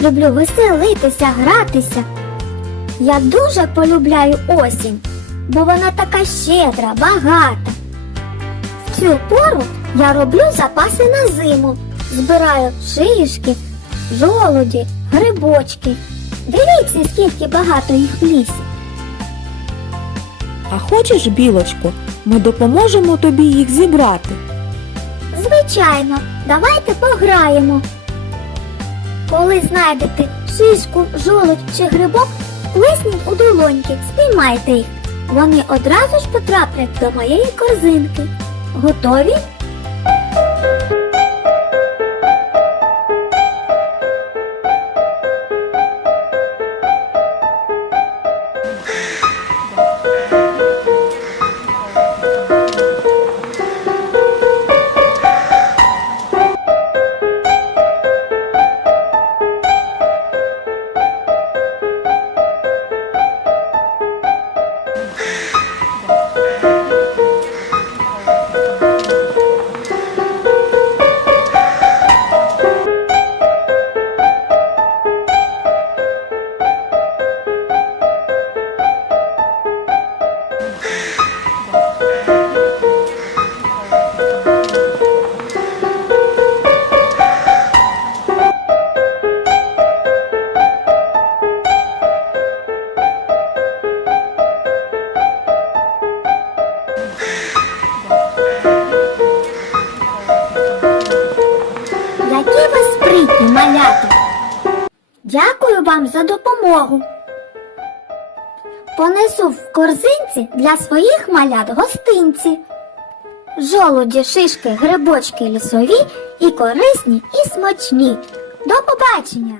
люблю веселитися, гратися. Я дуже полюбляю осінь, бо вона така щедра, багата. В цю пору я роблю запаси на зиму, збираю шишки, жолуді, грибочки. Дивіться, скільки багато їх в лісі. А хочеш, білочко, ми допоможемо тобі їх зібрати. Звичайно, давайте пограємо. Коли знайдете шишку, жолудь чи грибок, плесніть у долоньки, спіймайте їх. Вони одразу ж потраплять до моєї корзинки. Готові? Спритні! Дякую вам за допомогу. Понесу в корзинці для своїх малят гостинці. Жолуді, шишки, грибочки лісові і корисні, і смачні. До побачення!